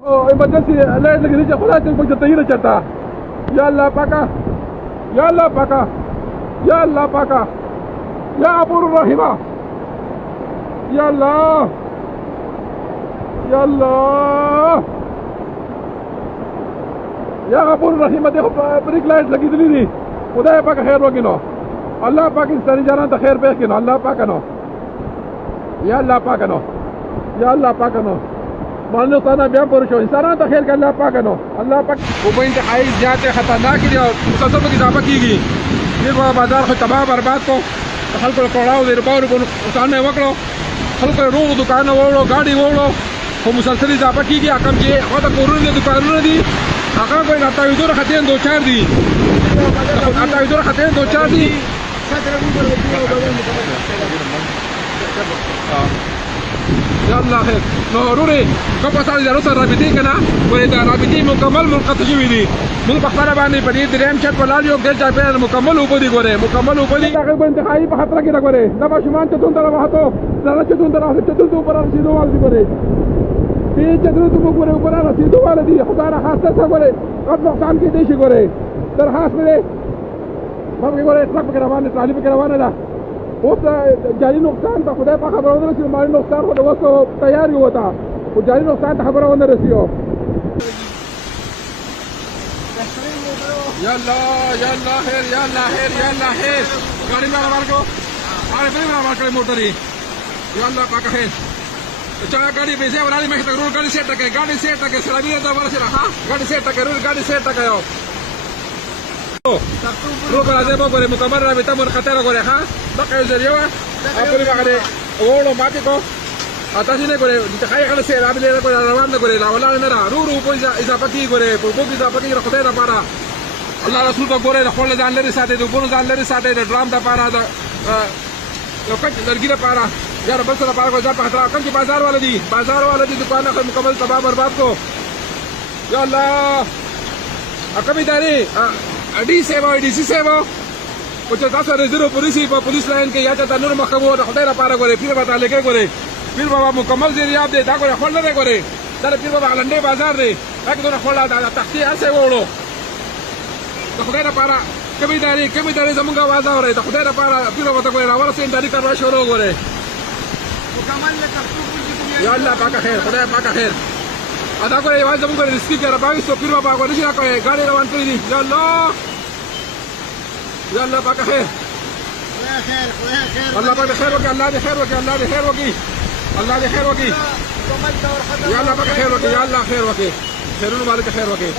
emergency alert lagi ni خلاص بقدر تغيير جتا يلا باكا يلا باكا يلا باكا يا ابو الرحمه يلا يلا يا ابو الرحمه देखो ब्रेक लाइट लगी थी खुदा पाक खैर वकिनो अल्लाह पाकिस्तानी जाना तो खैर पे किनो अल्लाह पाक नो या अल्लाह पाक नो या अल्लाह पाक नो मानो ताना बिया पुरुषो इंसान तो खैर का अल्लाह पाक नो अल्लाह पाक वो इंत आई जाते खतरनाक की मुसलसल की इजाफा की गई फिर वो बाजार को तबाह बर्बाद को हल को कोड़ाओ दे रुपा उतान में वकड़ो हल को रो दुकान वोड़ो गाड़ी वोड़ो वो मुसलसल इजाफा की गई अकम जी वो तो कोरोना ने दुकानों ने दी अकम कोई आता इधर खाते हैं 2-4 दी आता इधर खाते हैं 2-4 दी يلا خير ضروري كم صار إذا رسل رابطين كنا وإذا رابطين مكمل منقطع شوي من بخارة باني بدي دريم شات ولا اليوم قل جاي بين مكمل وبدي غوري مكمل وبدي لكن بنت خايف بخاطر كده غوري لما شمان تدون ترى بحطه لا تدون ترى تدون تو برا رسيدو والدي غوري في تدون تو غوري برا رسيدو والدي خدارا خاصة غوري قد نقصان كده شيء غوري درخواست ملي ما بقي غوري ट्रक पे करवाने ट्राली पे करवाने ला वो जारी नुकसान था खुदा पाक खबर होने रही हमारे नुकसान को दोस्त को तैयार ही होता वो जारी नुकसान था खबर होने रही हो यल्ला यल्ला खैर यल्ला खैर यल्ला खैर गाड़ी में हमारे को अरे फिर हमारे को मोटर ही यल्ला पाक खैर चला गाड़ी पैसे वाला में रोड गाड़ी सेट तक सलामी तो वाला से रहा गाड़ी सेट तक रोड गाड़ी सेट तक आयो روح على زي ما قولي مكمل بتمر خطر قولي ها بقى زريوه اقول لك عليه اولو ماتيكو اتاسينه قولي تخيل على سير عامل لك قولي روان قولي لا ولا نرا رو اذا بقي قولي بوق اذا بقي خطر پارا الله رسول کو قولي خپل ځان لري ساتي د ګونو ځان لري ساتي د ډرام د پارا د لوکټ درګیره پارا یار بل سره پارا کو ځا په خطر کم چې بازار والا دي دکان خپل مکمل تباہ برباد کو یا الله اکمی داري डीसी सेवा कुछ दासा रेजरो पुलिस लाइन के या चाहता नूर मखबो खुदा पारा गोरे फिर बता लेके गोरे फिर बाबा मुकम्मल जेरियाब दे दा गोरे खोल दे गोरे दर फिर बाबा लंडे बाजार रे ताकि दोना खोला दा तख्ती ऐसे वोड़ो तो खुदा पारा कभी दारी जमुंगा वाजा हो रहे तो खुदा पारा फिर बाबा तो गोरे रावल से इंदारी करवा शुरू गोरे मुकम्मल ले तख्ती या अल्लाह पाक खैर खुदा पाक खैर अदा को ये वाज जमुंगा रिस्की कर बाकी तो फिर बाबा को नहीं रखा है गाड़ी रवान कर दी या अल्लाह पाक खैर अल्लाह पाक खैर वकी अल्लाह दे खैर वकी अल्लाह दे खैर वकी या अल्लाह पाक खैर वकी या अल्लाह खैर वकी खैरुल मालिक खैर वकी